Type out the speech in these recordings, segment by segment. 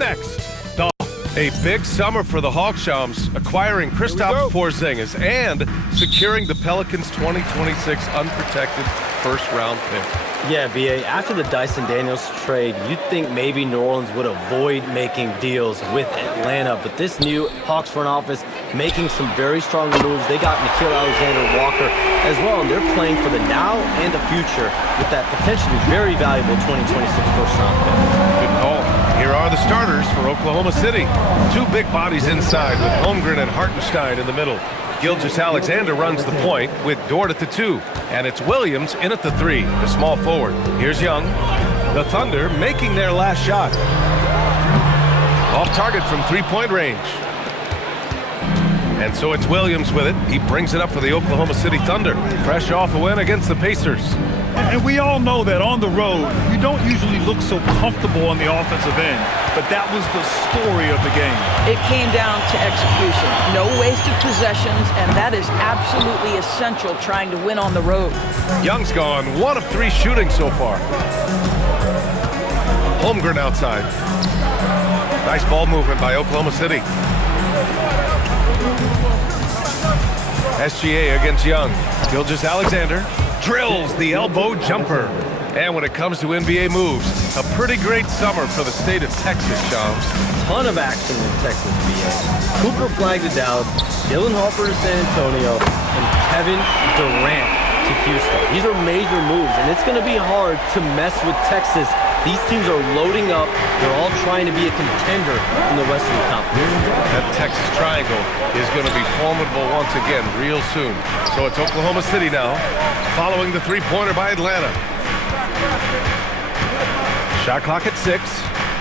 Next, a big summer for the Hawkshoms, acquiring Kristaps Porzingis and securing the Pelicans' 2026 unprotected first-round pick. Yeah, B.A., after the Dyson Daniels trade, you'd think maybe New Orleans would avoid making deals with Atlanta, but this new Hawks front office making some very strong moves. They got Nickeil Alexander-Walker as well, and they're playing for the now and the future with that potentially very valuable 2026 first-round pick. Good call. Here are the starters for Oklahoma City. Two big bodies inside with Holmgren and Hartenstein in the middle. Gilgeous-Alexander runs the point with Dort at the 2. And it's Williams in at the 3, the small forward. Here's Young. The Thunder making their last shot. Off target from three-point range. And so it's Williams with it. He brings it up for the Oklahoma City Thunder. Fresh off a win against the Pacers. And we all know that on the road, you don't usually look so comfortable on the offensive end. But that was the story of the game. It came down to execution. No wasted possessions, and that is absolutely essential trying to win on the road. Young's gone 1 of 3 shooting so far. Holmgren outside. Nice ball movement by Oklahoma City. SGA against Young. Gilgeous-Alexander drills the elbow jumper. And when it comes to NBA moves, a pretty great summer for the state of Texas, Shams. Ton of action in Texas, B.A. Cooper Flagg to Dallas, Dylan Harper to San Antonio, and Kevin Durant to Houston. These are major moves, and it's going to be hard to mess with Texas. These teams are loading up. They're all trying to be a contender in the Western Conference. That Texas Triangle is going to be formidable once again real soon. So it's Oklahoma City now, following the three-pointer by Atlanta. Shot clock at 6.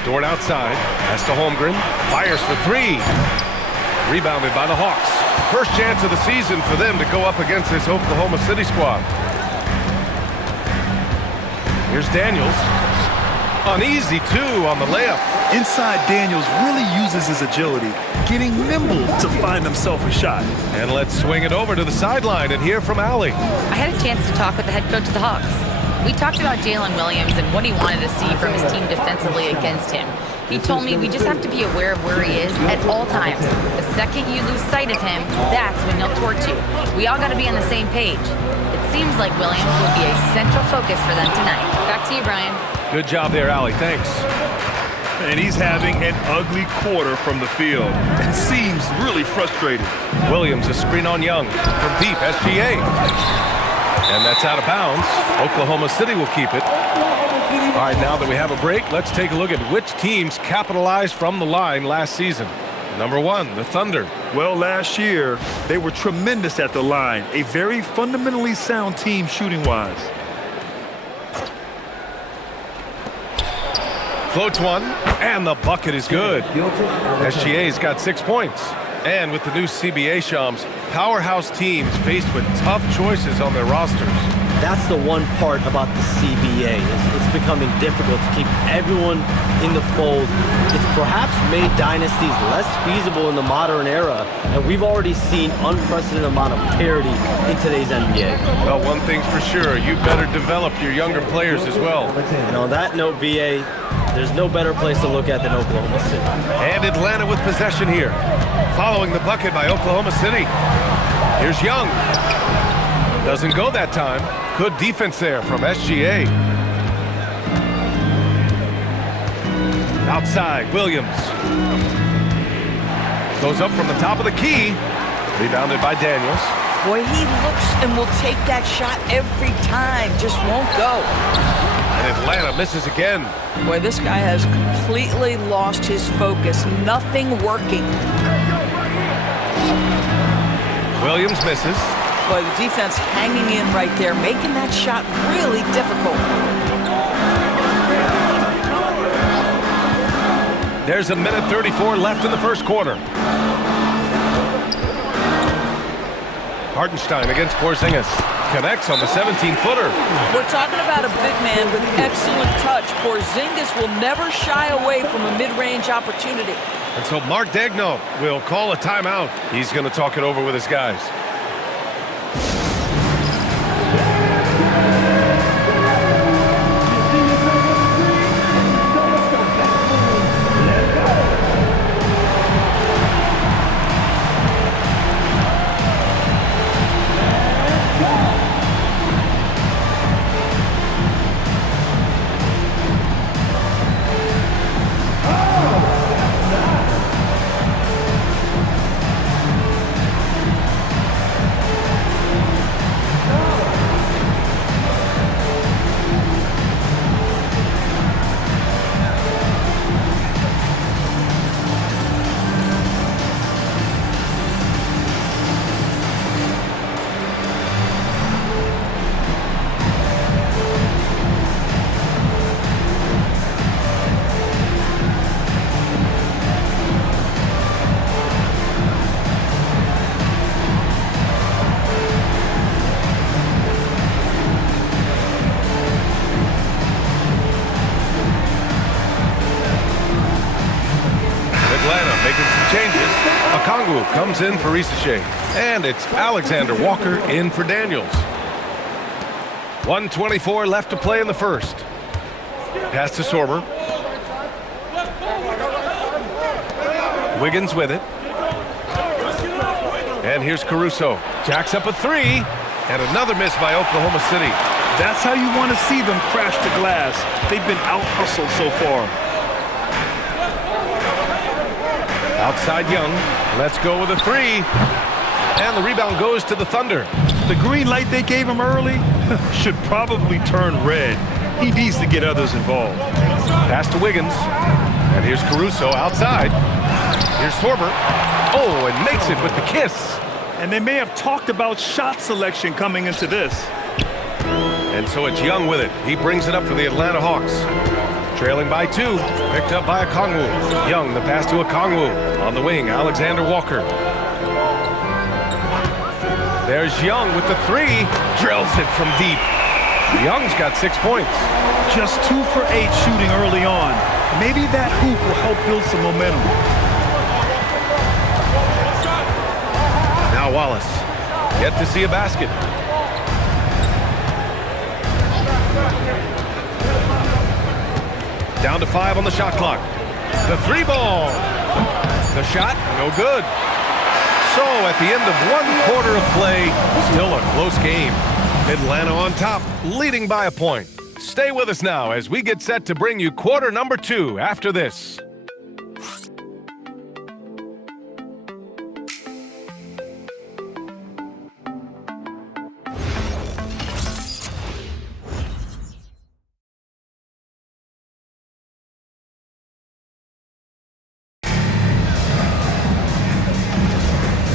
Dort outside. Pass to Holmgren. Fires for 3. Rebounded by the Hawks. First chance of the season for them to go up against this Oklahoma City squad. Here's Daniels. Uneasy, too, on the layup. Inside, Daniels really uses his agility, getting nimble to find himself a shot. And let's swing it over to the sideline and hear from Allie. I had a chance to talk with the head coach of the Hawks. We talked about Jalen Williams and what he wanted to see from his team defensively against him. He told me we just have to be aware of where he is at all times. The second you lose sight of him, that's when he'll torch you. We all got to be on the same page. It seems like Williams will be a central focus for them tonight. Back to you, Brian. Good job there, Allie. Thanks. And he's having an ugly quarter from the field and seems really frustrated. Williams, a screen on Young from deep, SGA. And that's out of bounds. Oklahoma City will keep it. All right, now that we have a break, let's take a look at which teams capitalized from the line last season. Number 1, the Thunder. Well, last year, they were tremendous at the line. A very fundamentally sound team shooting-wise. Floats one, and the bucket is good. SGA's got 6 points. And with the new CBA, Shams, powerhouse teams faced with tough choices on their rosters. That's the one part about the CBA. It's becoming difficult to keep everyone in the fold. It's perhaps made dynasties less feasible in the modern era, and we've already seen unprecedented amount of parity in today's NBA. Well, one thing's for sure, you better develop your younger players as well. And on that note, BA, there's no better place to look at than Oklahoma City. And Atlanta with possession here. Following the bucket by Oklahoma City. Here's Young. Doesn't go that time. Good defense there from SGA. Outside, Williams. Goes up from the top of the key. Rebounded by Daniels. Boy, he looks and will take that shot every time. Just won't go. And Atlanta misses again. Boy, this guy has completely lost his focus. Nothing working. Williams misses. Boy, the defense hanging in right there, making that shot really difficult. There's a minute 34 left in the first quarter. Hartenstein against Porzingis. Connects on the 17-footer. We're talking about a big man with excellent touch. Porzingis will never shy away from a mid-range opportunity. And so Mark Daigneault will call a timeout. He's going to talk it over with his guys. changes. Okongwu comes in for Risache. And it's Alexander Walker in for Daniels. 1:24 left to play in the first. Pass to Sorber. Wiggins with it. And here's Caruso. Jacks up a three. And another miss by Oklahoma City. That's how you want to see them crash the glass. They've been out-hustled so far. Outside Young. Let's go with a three. And the rebound goes to the Thunder. The green light they gave him early should probably turn red. He needs to get others involved. Pass to Wiggins. And here's Caruso outside. Here's Sorber. Oh, and makes it with the kiss. And they may have talked about shot selection coming into this. And so it's Young with it. He brings it up for the Atlanta Hawks. Trailing by 2. Picked up by Okongwu. Young, the pass to Okongwu. On the wing, Alexander Walker. There's Young with the three. Drills it from deep. Young's got 6 points. Just 2 for 8 shooting early on. Maybe that hoop will help build some momentum. Now Wallace. Yet to see a basket. Down to 5 on the shot clock. The three ball. The shot, no good. So at the end of 1 quarter of play, still a close game. Atlanta on top, leading by a point. Stay with us now as we get set to bring you quarter number 2 after this.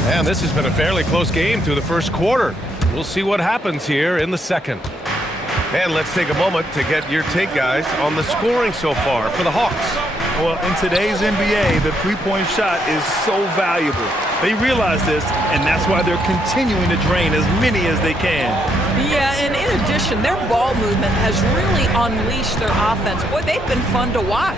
And this has been a fairly close game through the first quarter. We'll see what happens here in the second. And let's take a moment to get your take, guys, on the scoring so far for the Hawks. Well, in today's NBA, the three-point shot is so valuable. They realize this, and that's why they're continuing to drain as many as they can. Yeah, and in addition, their ball movement has really unleashed their offense. Boy, they've been fun to watch.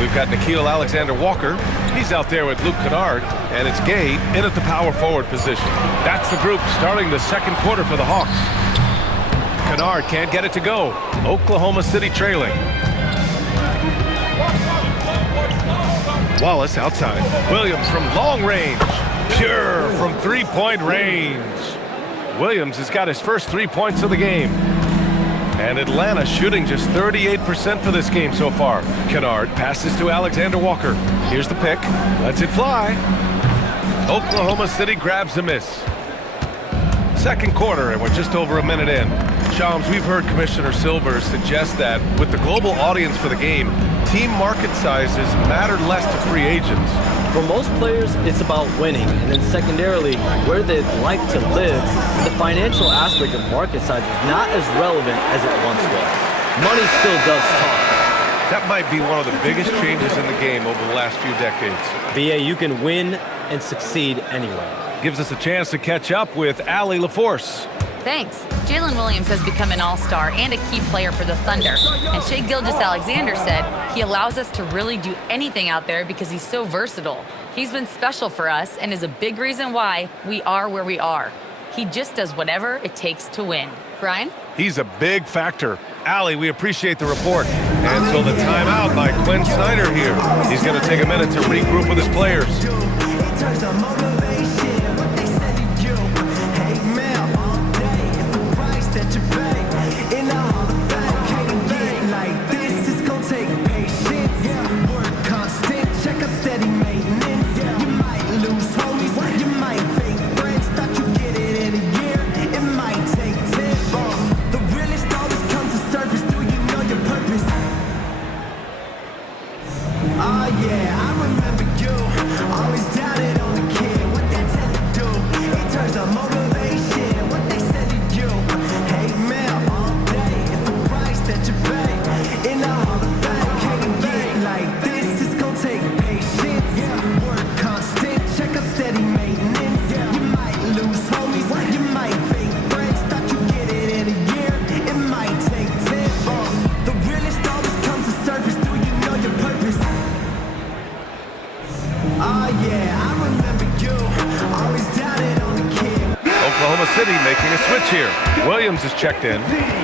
We've got Nickeil Alexander-Walker. He's out there with Luke Kennard, and it's Gay in at the power forward position. That's the group starting the second quarter for the Hawks. Kennard can't get it to go. Oklahoma City trailing. Wallace outside. Williams from long range. Pure from three-point range. Williams has got his first 3 points of the game. And Atlanta shooting just 38% for this game so far. Kennard passes to Alexander Walker. Here's the pick. Lets it fly. Oklahoma City grabs the miss. Second quarter, and we're just over a minute in. Shams, we've heard Commissioner Silver suggest that with the global audience for the game, team market sizes matter less to free agents. For most players, it's about winning, and then secondarily, where they'd like to live. The financial aspect of market size is not as relevant as it once was. Money still does talk. That might be one of the biggest changes in the game over the last few decades. BA, you can win and succeed anyway. Gives us a chance to catch up with Allie LaForce. Thanks. Jalen Williams has become an all-star and a key player for the Thunder. And Shai Gilgeous-Alexander said he allows us to really do anything out there because he's so versatile. He's been special for us and is a big reason why we are where we are. He just does whatever it takes to win. Brian? He's a big factor. Allie, we appreciate the report. And so the timeout by Quinn Snyder here. He's going to take a minute to regroup with his players. Oh yeah, I remember you. Always doubted on the kid. Oklahoma City making a switch here. Williams is checked in.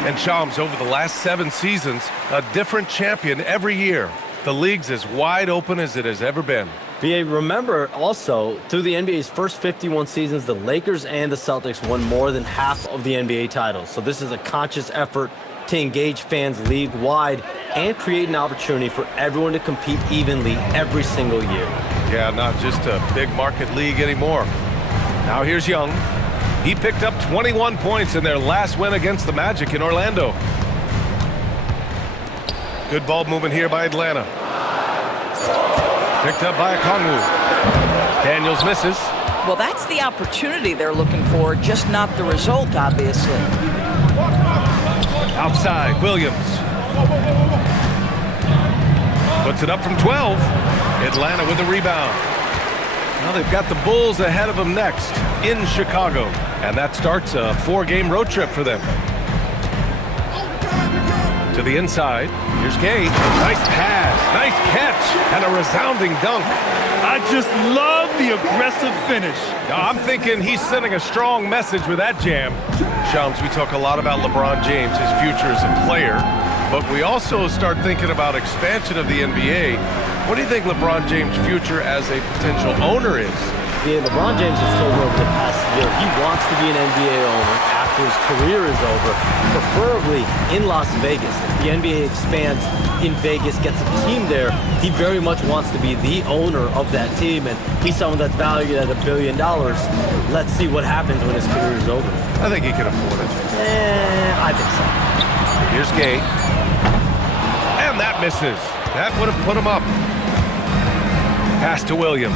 And Shams, over the last 7 seasons, a different champion every year. The league's as wide open as it has ever been. BA, remember also, through the NBA's first 51 seasons, the Lakers and the Celtics won more than half of the NBA titles. So this is a conscious effort to engage fans league-wide and create an opportunity for everyone to compete evenly every single year. Yeah, not just a big market league anymore. Now here's Young. He picked up 21 points in their last win against the Magic in Orlando. Good ball movement here by Atlanta. Picked up by Okongwu. Daniels misses. Well, that's the opportunity they're looking for, just not the result, obviously. Outside, Williams. Puts it up from 12. Atlanta with the rebound. Now they've got the Bulls ahead of them next in Chicago. And that starts a 4-game road trip for them. To the inside. Here's Gay. Nice pass. Nice catch. And a resounding dunk. I just love the aggressive finish. I'm thinking he's sending a strong message with that jam. Shams, we talk a lot about LeBron James, his future as a player, but we also start thinking about expansion of the NBA. What do you think LeBron James' future as a potential owner is? Yeah, LeBron James has told me over the past year he wants to be an NBA owner after his career is over, preferably in Las Vegas. If the NBA expands in Vegas, gets a team there, he very much wants to be the owner of that team, and he's someone that's valued at $1 billion. Let's see what happens when his career is over. I think he can afford it. I think so. Here's Gay. And that misses. That would have put him up. Pass to Williams.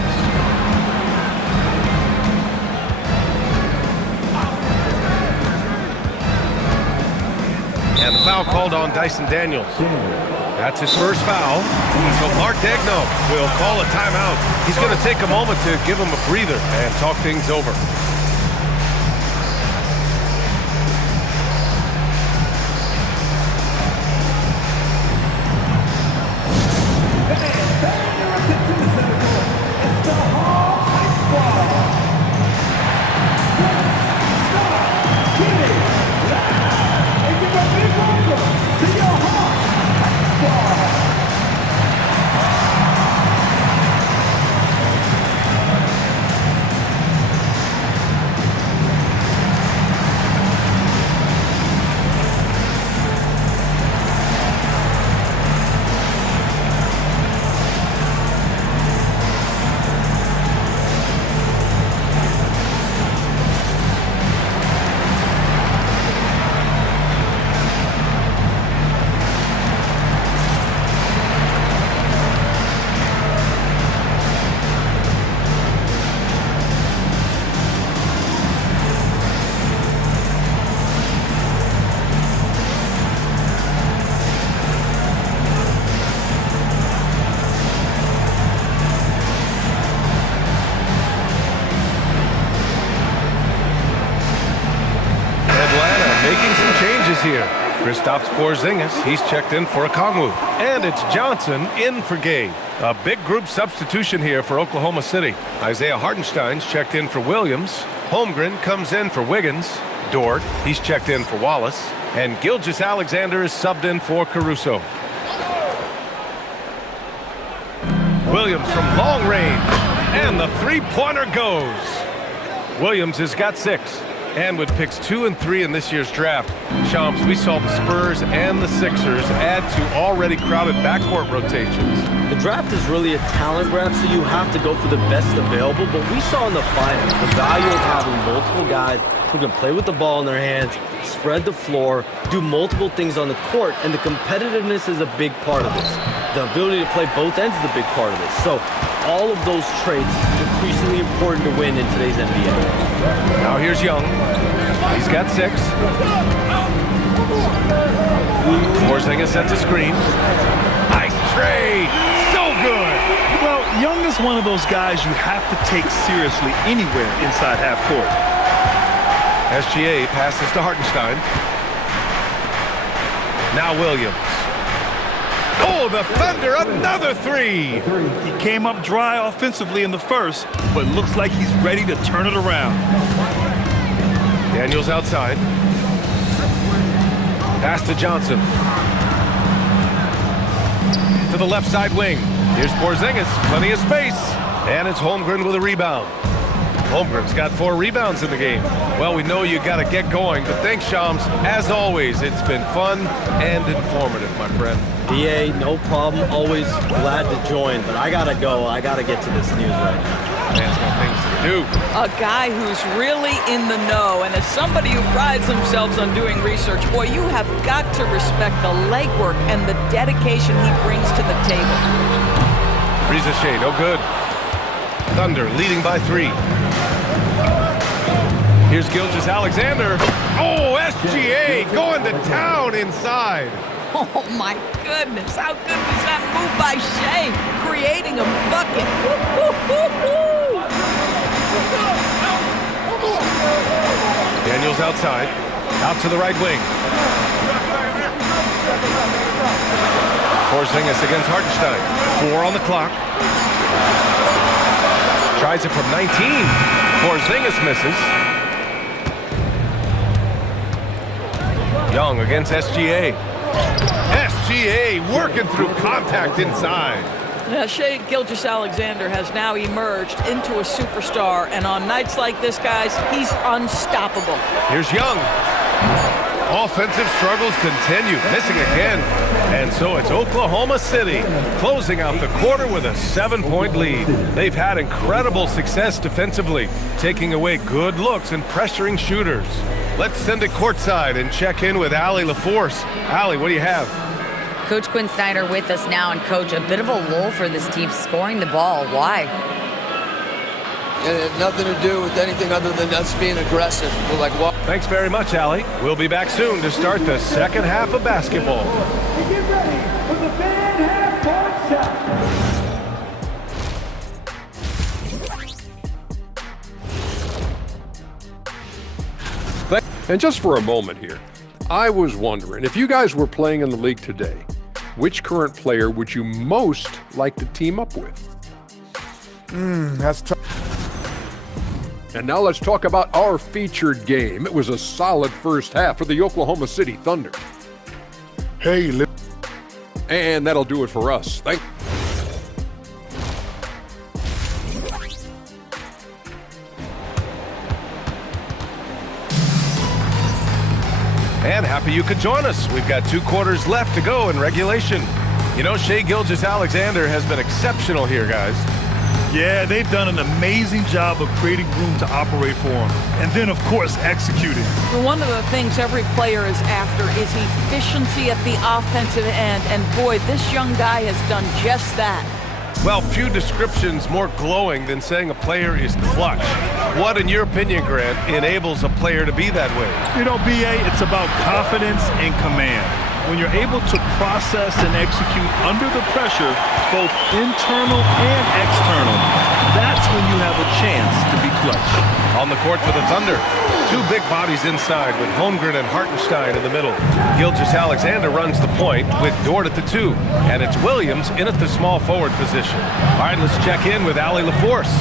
And the foul called on Dyson Daniels. That's his first foul. So Mark Daigneault will call a timeout. He's going to take a moment to give him a breather and talk things over. Here. Kristaps Porzingis, he's checked in for Okongwu. And it's Johnson in for Gay. A big group substitution here for Oklahoma City. Isaiah Hartenstein's checked in for Williams. Holmgren comes in for Wiggins. Dort, he's checked in for Wallace. And Gilgeous-Alexander is subbed in for Caruso. Williams from long range. And the three-pointer goes. Williams has got 6. And with picks 2 and 3 in this year's draft, Shams, we saw the Spurs and the Sixers add to already crowded backcourt rotations. The draft is really a talent grab, so you have to go for the best available. But we saw in the finals the value of having multiple guys who can play with the ball in their hands, spread the floor, do multiple things on the court, and the competitiveness is a big part of this. The ability to play both ends is a big part of this. So all of those traits increasingly important to win in today's NBA. Now here's Young. He's got 6. Porzingis sets a screen. Nice trade. So good. Well, Young is one of those guys you have to take seriously anywhere inside half court. SGA passes to Hartenstein. Now Williams. Oh, the Thunder, another three. He came up dry offensively in the first, but looks like he's ready to turn it around. Daniels outside. Pass to Johnson. To the left side wing. Here's Porzingis, plenty of space. And it's Holmgren with a rebound. Holmgren's got 4 rebounds in the game. Well, we know you got to get going, but thanks, Shams. As always, it's been fun and informative, my friend. BA, no problem. Always glad to join, but I gotta go. I gotta get to this news right now. Man's got things to do. A guy who's really in the know, and as somebody who prides themselves on doing research, boy, you have got to respect the legwork and the dedication he brings to the table. Ricochet, no good. Thunder leading by 3. Here's Gilgeous-Alexander. Oh, SGA going to town inside. Oh, my goodness. How good was that move by Shea, creating a bucket. Woo-hoo-hoo-hoo. Daniels outside. Out to the right wing. Porzingis against Hartenstein. 4 on the clock. Tries it from 19. Porzingis misses. Young against SGA. SGA working through contact inside. Yeah, Shea Gilgeous-Alexander has now emerged into a superstar, and on nights like this, guys, he's unstoppable. Here's Young. Offensive struggles continue, missing again. And so it's Oklahoma City closing out the quarter with a 7-point lead. They've had incredible success defensively, taking away good looks and pressuring shooters. Let's send it courtside and check in with Allie LaForce. Allie, what do you have? Coach Quinn Snyder with us now, and Coach, a bit of a lull for this team scoring the ball. Why? It had nothing to do with anything other than us being aggressive. We're like, what? Thanks very much, Allie. We'll be back soon to start the second half of basketball. Get ready for the fan half-court set. And just for a moment here, I was wondering, if you guys were playing in the league today, which current player would you most like to team up with? That's tough. And now let's talk about our featured game. It was a solid first half for the Oklahoma City Thunder. Hey, And that'll do it for us. And happy you could join us. We've got 2 quarters left to go in regulation. You know, Shea Gilgeous-Alexander has been exceptional here, guys. Yeah, they've done an amazing job of creating room to operate for him. And then, of course, executing. One of the things every player is after is efficiency at the offensive end, and boy, this young guy has done just that. Well, few descriptions more glowing than saying a player is clutch. What, in your opinion, Grant, enables a player to be that way? You know, BA, it's about confidence and command. When you're able to process and execute under the pressure, both internal and external, that's when you have a chance to be clutch. On the court for the Thunder, 2 big bodies inside with Holmgren and Hartenstein in the middle. Gilgeous-Alexander runs the point with Dort at the 2, and it's Williams in at the small forward position. All right, let's check in with Allie LaForce.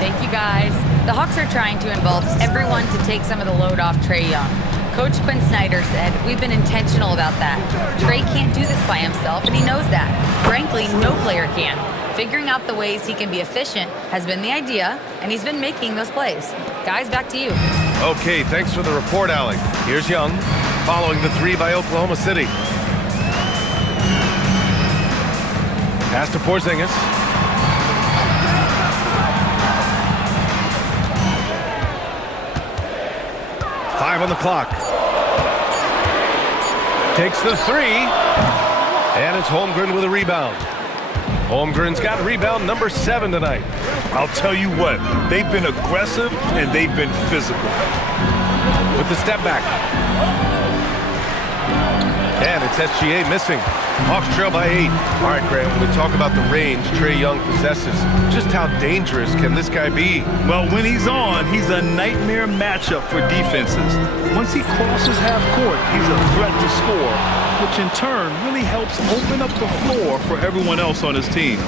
Thank you, guys. The Hawks are trying to involve everyone to take some of the load off Trae Young. Coach Quinn Snyder said, we've been intentional about that. Trae can't do this by himself, and he knows that. Frankly, no player can. Figuring out the ways he can be efficient has been the idea, and he's been making those plays. Guys, back to you. Okay, thanks for the report, Allie. Here's Young, following the 3 by Oklahoma City. Pass to Porzingis. Five on the clock. Takes the 3, and it's Holmgren with a rebound. Holmgren's got rebound number 7 tonight. I'll tell you what, they've been aggressive and they've been physical. With the step back. And it's SGA missing. Hawks trail by 8. All right, Graham, when we talk about the range Trae Young possesses, just how dangerous can this guy be? Well, when he's on, he's a nightmare matchup for defenses. Once he crosses half court, he's a threat to score, which in turn really really helps open up the floor for everyone else on his team.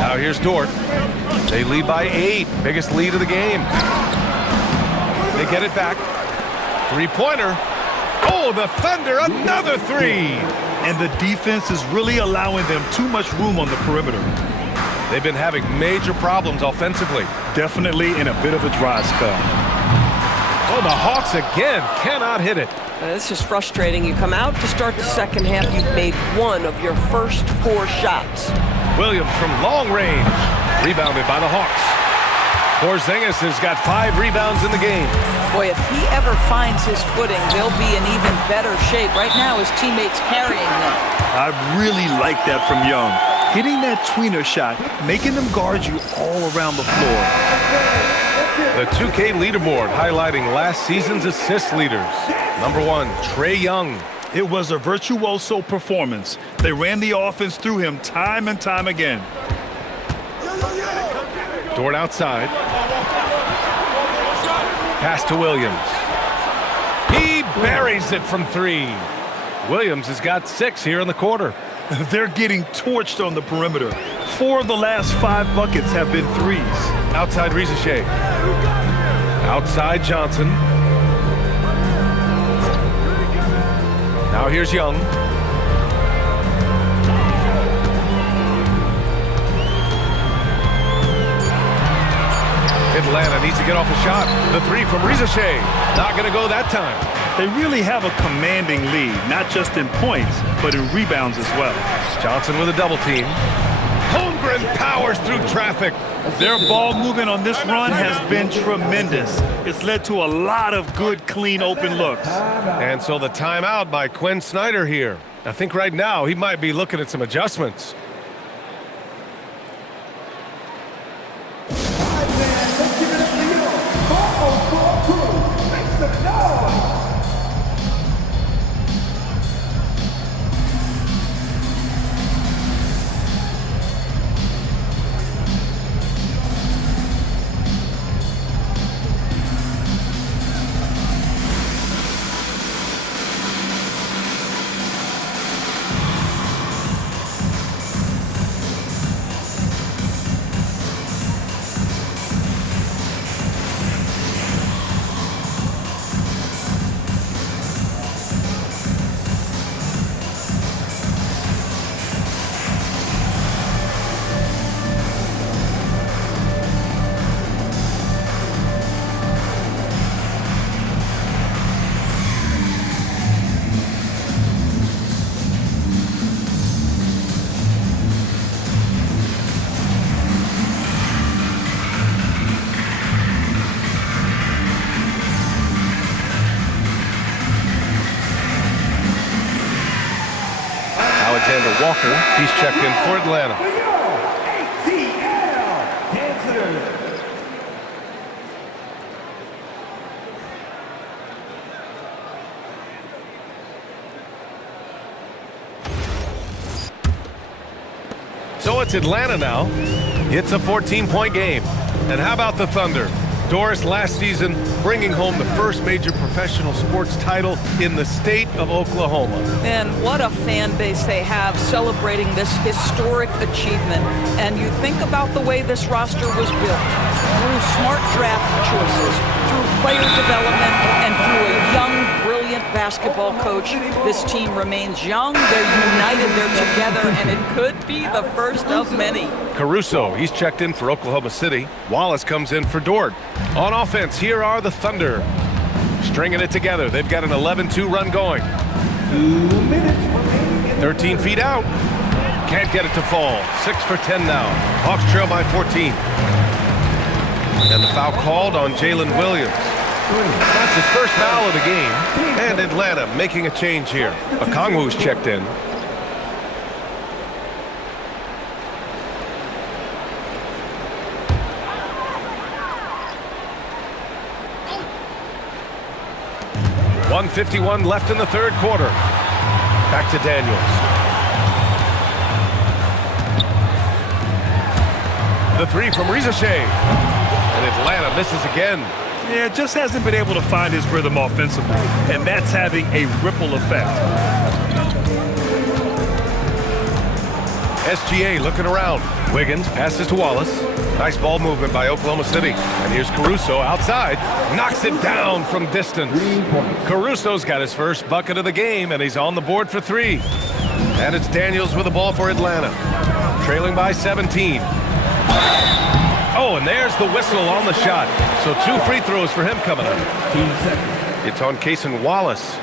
Now here's Dort. They lead by 8. Biggest lead of the game. They get it back. Three-pointer. Oh, the Thunder, another 3. And the defense is really allowing them too much room on the perimeter. They've been having major problems offensively. Definitely in a bit of a dry spell. Oh, the Hawks again cannot hit it. This is frustrating. You come out to start the second half, you've made 1 of your first 4 shots. Williams from long range. Rebounded by the Hawks. Porzingis has got 5 rebounds in the game. Boy, if he ever finds his footing, they'll be in even better shape. Right now, his teammates carrying him. I really like that from Young. Hitting that tweener shot, making them guard you all around the floor. The 2K leaderboard highlighting last season's assist leaders. Number 1, Trae Young. It was a virtuoso performance. They ran the offense through him time and time again. Dort outside. Pass to Williams. He buries it from 3. Williams has got 6 here in the quarter. They're getting torched on the perimeter. 4 of the last 5 buckets have been 3s. Outside Rizachet. Outside Johnson. Now here's Young. Atlanta needs to get off a shot. The 3 from Rizachet. Not going to go that time. They really have a commanding lead, not just in points, but in rebounds as well. Johnson with a double team. Holmgren powers through traffic. Their ball movement on this run has been tremendous. It's led to a lot of good, clean, open looks. And so the timeout by Quinn Snyder here. I think right now he might be looking at some adjustments. Alexander Walker, he's checked in for Atlanta. So it's Atlanta now. It's a 14-point game. And how about the Thunder? Doris last season bringing home the first major professional sports title in the state of Oklahoma. And what a fan base they have celebrating this historic achievement. And you think about the way this roster was built, through smart draft choices, through player development, and through a young, brilliant basketball coach. This team remains young, they're united, they're together, and it could be the first of many. Caruso, he's checked in for Oklahoma City. Wallace comes in for Dort. On offense, here are the Thunder. Stringing it together. They've got an 11-2 run going. 13 feet out. Can't get it to fall. 6 for 10 now. Hawks trail by 14. And the foul called on Jalen Williams. That's his first foul of the game. And Atlanta making a change here. Okongwu's checked in. .151 left in the third quarter. Back to Daniels. The 3 from Rizachet. And Atlanta misses again. Yeah, just hasn't been able to find his rhythm offensively, and that's having a ripple effect. SGA looking around. Wiggins passes to Wallace. Nice ball movement by Oklahoma City. And here's Caruso outside. Knocks it down from distance. Caruso's got his first bucket of the game, and he's on the board for 3. And it's Daniels with the ball for Atlanta. Trailing by 17. Oh, and there's the whistle on the shot. So 2 free throws for him coming up. It's on Cason Wallace.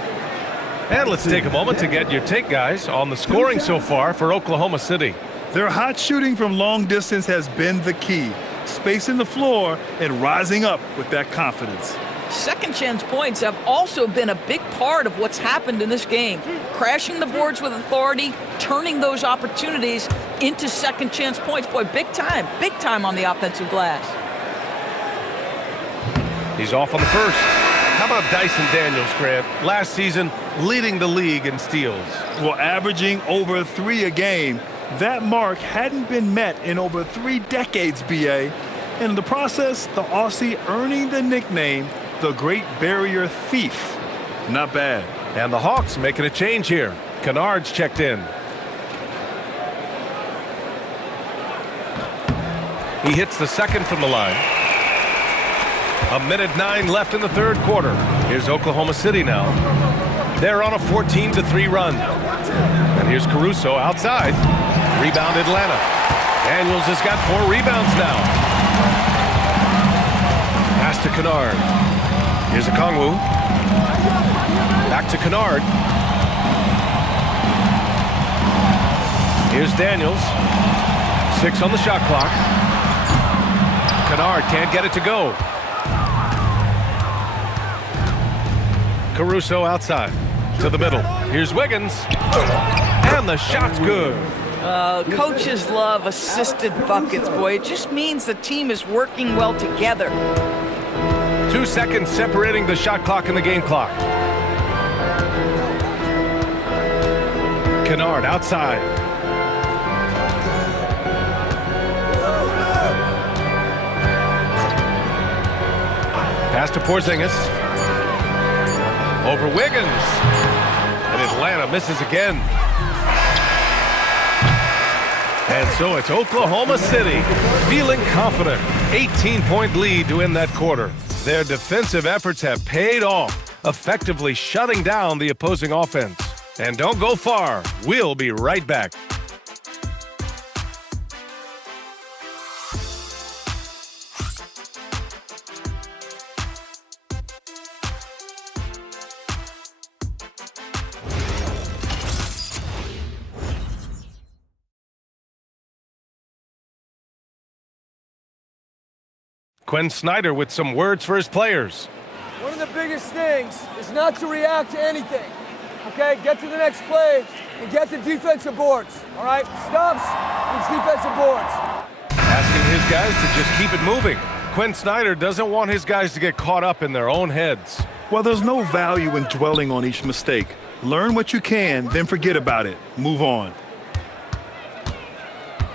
And let's take a moment to get your take, guys, on the scoring so far for Oklahoma City. Their hot shooting from long distance has been the key. Spacing the floor and rising up with that confidence. Second chance points have also been a big part of what's happened in this game. Crashing the boards with authority, turning those opportunities into second chance points. Boy, big time on the offensive glass. He's off on the first. How about Dyson Daniels, Grant? Last season, leading the league in steals. Well, averaging over 3 a game. That mark hadn't been met in over 3 decades, B.A. And in the process, the Aussie earning the nickname, the Great Barrier Thief. Not bad. And the Hawks making a change here. Kennard's checked in. He hits the second from the line. 1:09 left in the third quarter. Here's Oklahoma City now. They're on a 14-3 run. And here's Caruso outside. Rebound Atlanta. Daniels has got 4 rebounds now. Pass to Kennard. Here's Okongwu. Back to Kennard. Here's Daniels. 6 on the shot clock. Kennard can't get it to go. Caruso outside to the middle. Here's Wiggins. And the shot's good. Coaches love assisted buckets, boy. It just means the team is working well together. 2 seconds separating the shot clock and the game clock. Kennard outside. Pass to Porzingis. Over Wiggins. And Atlanta misses again. And so it's Oklahoma City feeling confident. 18-point lead to end that quarter. Their defensive efforts have paid off, effectively shutting down the opposing offense. And don't go far. We'll be right back. Quinn Snyder with some words for his players. One of the biggest things is not to react to anything. Okay, get to the next play and get the defensive boards. All right, stops and defensive boards. Asking his guys to just keep it moving. Quinn Snyder doesn't want his guys to get caught up in their own heads. Well, there's no value in dwelling on each mistake. Learn what you can, then forget about it. Move on.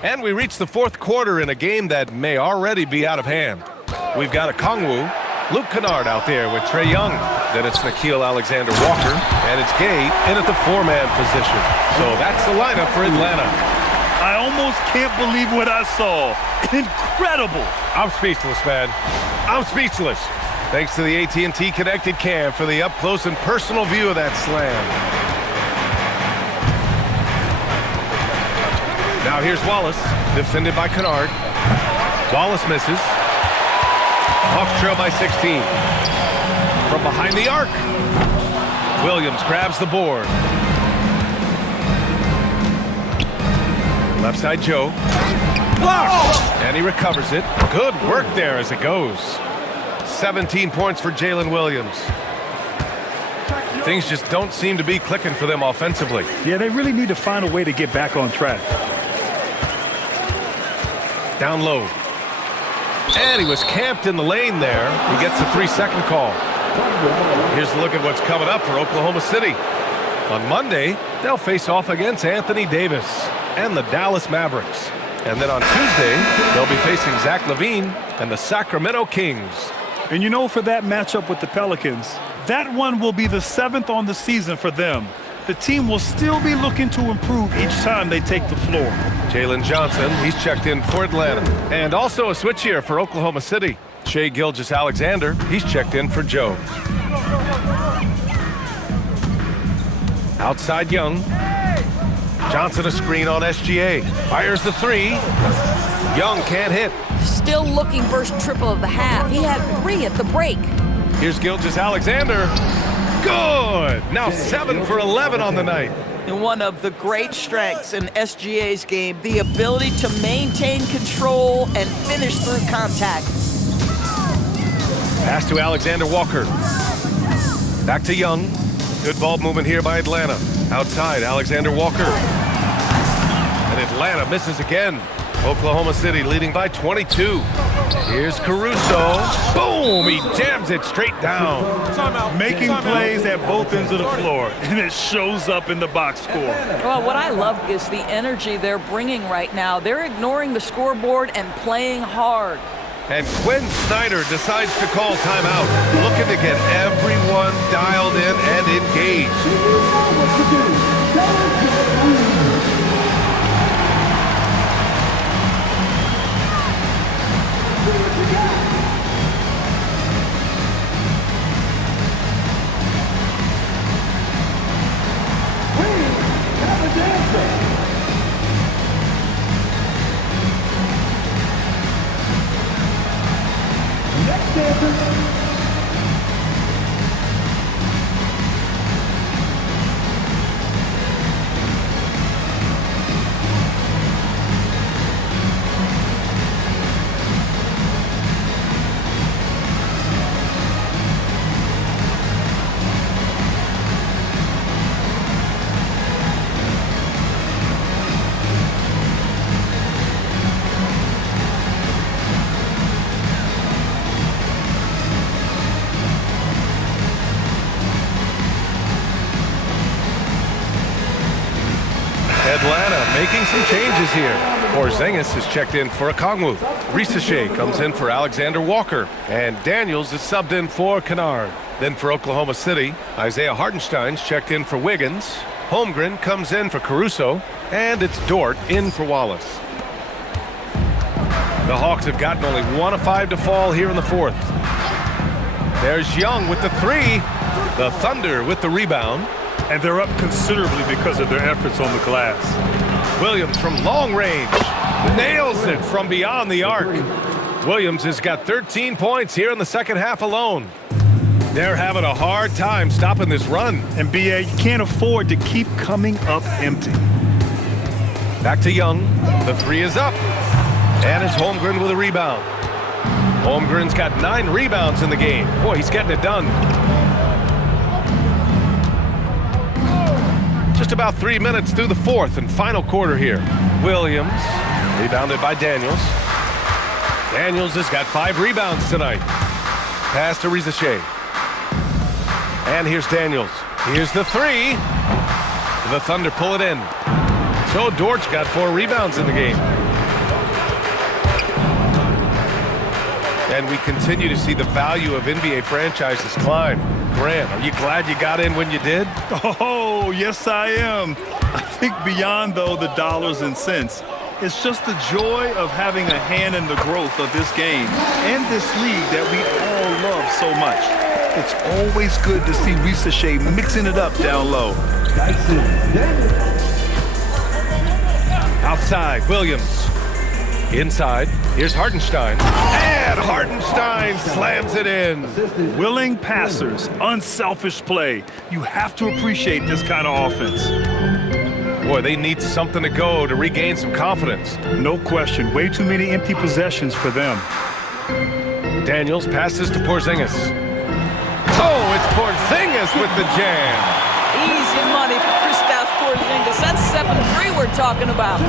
And we reach the fourth quarter in a game that may already be out of hand. We've got Okongwu, Luke Kennard out there with Trae Young. Then it's Nickeil Alexander-Walker, and it's Gay in at the 4-man position. So that's the lineup for Atlanta. I almost can't believe what I saw. Incredible. I'm speechless, man. I'm speechless. Thanks to the AT&T Connected Cam for the up-close and personal view of that slam. Now here's Wallace, defended by Kennard. Wallace misses. Hawks trail by 16. From behind the arc. Williams grabs the board. Left side Joe. Blocked! And he recovers it. Good work there as it goes. 17 points for Jalen Williams. Things just don't seem to be clicking for them offensively. Yeah, they really need to find a way to get back on track. Down low. And he was camped in the lane there. He gets a 3-second call. Here's a look at what's coming up for Oklahoma City. On Monday, they'll face off against Anthony Davis and the Dallas Mavericks. And then on Tuesday, they'll be facing Zach LaVine and the Sacramento Kings. And you know, for that matchup with the Pelicans, that one will be the 7th on the season for them. the team will still be looking to improve each time they take the floor. Jalen Johnson, he's checked in for Atlanta. And also a switch here for Oklahoma City. Shai Gilgeous-Alexander, he's checked in for Joe. Outside Young. Johnson a screen on SGA. Fires the three. Young can't hit. Still looking first triple of the half. He had 3 at the break. Here's Gilgeous-Alexander. Good! Now 7 for 11 on the night. And one of the great strengths in SGA's game, the ability to maintain control and finish through contact. Pass to Alexander Walker. Back to Young. Good ball movement here by Atlanta. Outside, Alexander Walker. And Atlanta misses again. Oklahoma City leading by 22. Here's Caruso. Boom! He jams it straight down. Making plays at both ends of the floor, and it shows up in the box score. Well, what I love is the energy they're bringing right now. They're ignoring the scoreboard and playing hard. And Quinn Snyder decides to call timeout, looking to get everyone dialed in and engaged. Atlanta making some changes here. Porzingis is checked in for Okongwu. Risache comes in for Alexander Walker. And Daniels is subbed in for Kennard. Then for Oklahoma City, Isaiah Hartenstein's checked in for Wiggins. Holmgren comes in for Caruso. And it's Dort in for Wallace. The Hawks have gotten only 1 of 5 to fall here in the fourth. There's Young with the three. The Thunder with the rebound. And they're up considerably because of their efforts on the glass. Williams from long range nails it from beyond the arc. Williams has got 13 points here in the second half alone. They're having a hard time stopping this run. And BA, you can't afford to keep coming up empty. Back to Young. The three is up. And it's Holmgren with a rebound. Holmgren's got 9 rebounds in the game. Boy, he's getting it done. Just about 3 minutes through the fourth and final quarter here. Williams, rebounded by Daniels. Daniels has got 5 rebounds tonight. Pass to Risache. And here's Daniels. Here's the three. The Thunder pull it in. So Dort's got 4 rebounds in the game. And we continue to see the value of NBA franchises climb. Grant, are you glad you got in when you did? Oh, yes, I am. I think beyond, though, the dollars and cents, it's just the joy of having a hand in the growth of this game and this league that we all love so much. It's always good to see Risache mixing it up down low. Outside, Williams. Inside, here's Hartenstein. And Hartenstein slams it in. Willing passers, unselfish play. You have to appreciate this kind of offense. Boy, they need something to go to regain some confidence. No question. Way too many empty possessions for them. Daniels passes to Porzingis. Oh, it's Porzingis with the jam. Easy money for Kristaps Porzingis. That's 7-3 we're talking about.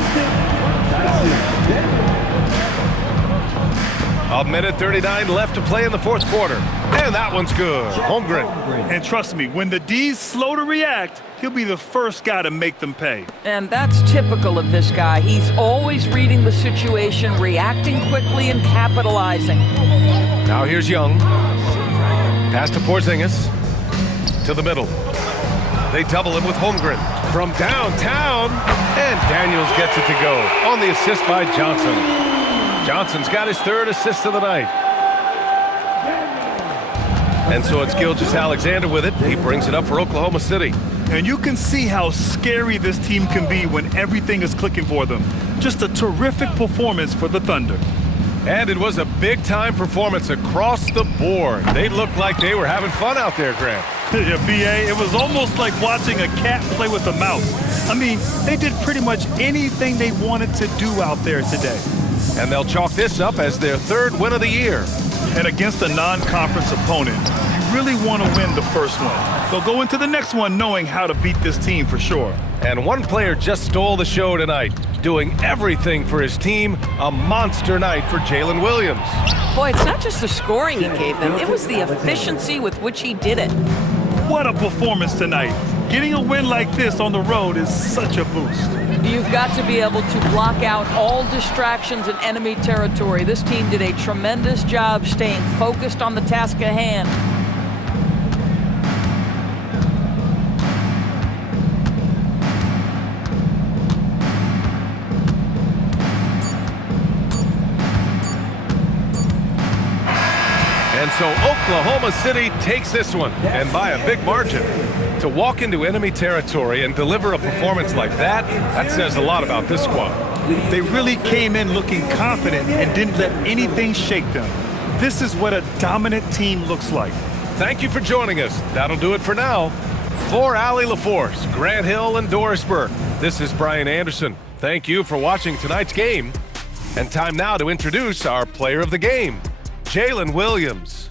A minute 39 left to play in the fourth quarter. And that one's good. Holmgren. And trust me, when the D's slow to react, he'll be the first guy to make them pay. And that's typical of this guy. He's always reading the situation, reacting quickly and capitalizing. Now here's Young. Pass to Porzingis. To the middle. They double him with Holmgren from downtown, and Daniels gets it to go on the assist by Johnson. Johnson's got his third assist of the night. And so it's Gilgeous-Alexander with it. He brings it up for Oklahoma City. And you can see how scary this team can be when everything is clicking for them. Just a terrific performance for the Thunder. And it was a big-time performance across the board. They looked like they were having fun out there, Grant. Yeah, B.A., it was almost like watching a cat play with a mouse. I mean, they did pretty much anything they wanted to do out there today. And they'll chalk this up as their third win of the year. And against a non-conference opponent, you really want to win the first one. They'll go into the next one knowing how to beat this team for sure. And one player just stole the show tonight, doing everything for his team. A monster night for Jalen Williams. Boy, it's not just the scoring he gave them, it was the efficiency with which he did it. What a performance tonight. Getting a win like this on the road is such a boost. You've got to be able to block out all distractions in enemy territory. This team did a tremendous job staying focused on the task at hand. And so Oklahoma City takes this one, and by a big margin. To walk into enemy territory and deliver a performance like that, that says a lot about this squad. They really came in looking confident and didn't let anything shake them. This is what a dominant team looks like. Thank you for joining us. That'll do it for now. For Allie LaForce, Grant Hill, and Doris Burke, this is Brian Anderson. Thank you for watching tonight's game. And time now to introduce our player of the game, Jalen Williams.